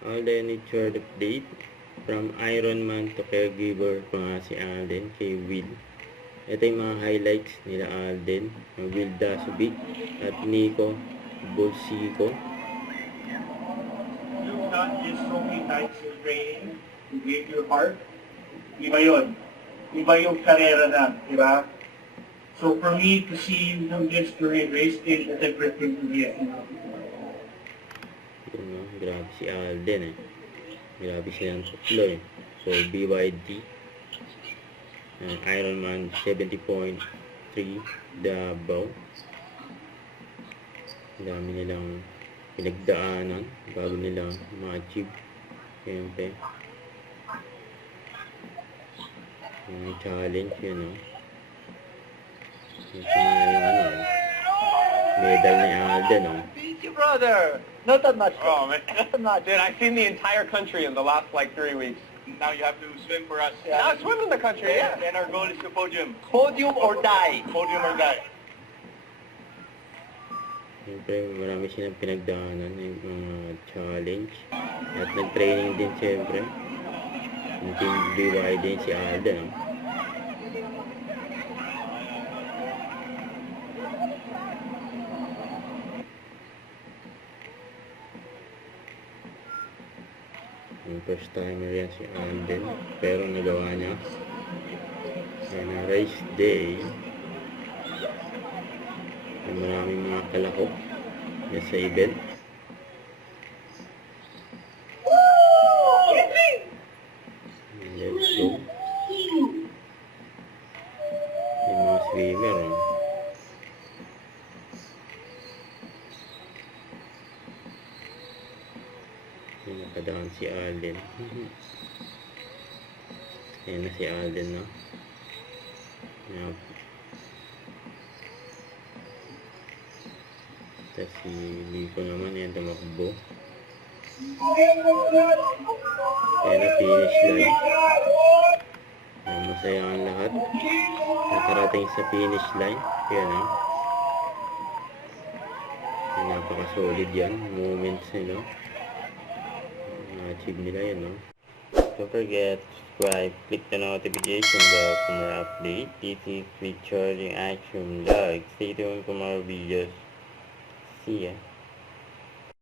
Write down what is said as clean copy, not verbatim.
Alden third update from Ironman to caregiver pa nga si Alden kay Will. Ito yung mga highlights nila Alden, Will Dasubic at Nico Bolsico. You've done this so many times in training, you gave your heart. Iba yun. Iba yung karera na, di ba? So for me to see you do this during race is a different thing to me. Yun, no? Grabe si Alden eh. Grabe silang tatlo eh. So BYD Ironman 70.3 Davao. Dami nilang pinagdaanan bago nilang ma-achieve. Siyempre yung challenge yun, no? Ito nga yung medal ni Alden, no? Beat you, brother. Not that much. Oh, man. Not that much. Dude, I've seen the entire country in the last, 3 weeks. Now you have to swim for us. Yeah. Now swim in the country, yeah. And our goal is to podium. Podium or die. Podium or die. Siyempre, marami silang pinagdaanan yung mga challenge. At nag-training din siyempre. Yung team BYD din si Alden, no? Yung first timer yan si Alden, pero nagawa niya. Kaya na race day, may maraming mga kalahok na sa event. Let's go. Yung mga swimmer, no? Yung nakadaan si Alden. Ayan na si Alden, no? Yep. Tapos si Lico naman, yan tumakbo. Ayan na finish line. Masaya ang lahat. Nakarating sa finish line. Ayan, no? Napaka-solid yan. Moments nila. Na-achieve nila yan, no? Don't forget to subscribe, click the notification bell for more update. This is Featuring Action Vlog. Stay tuned for more videos. See ya.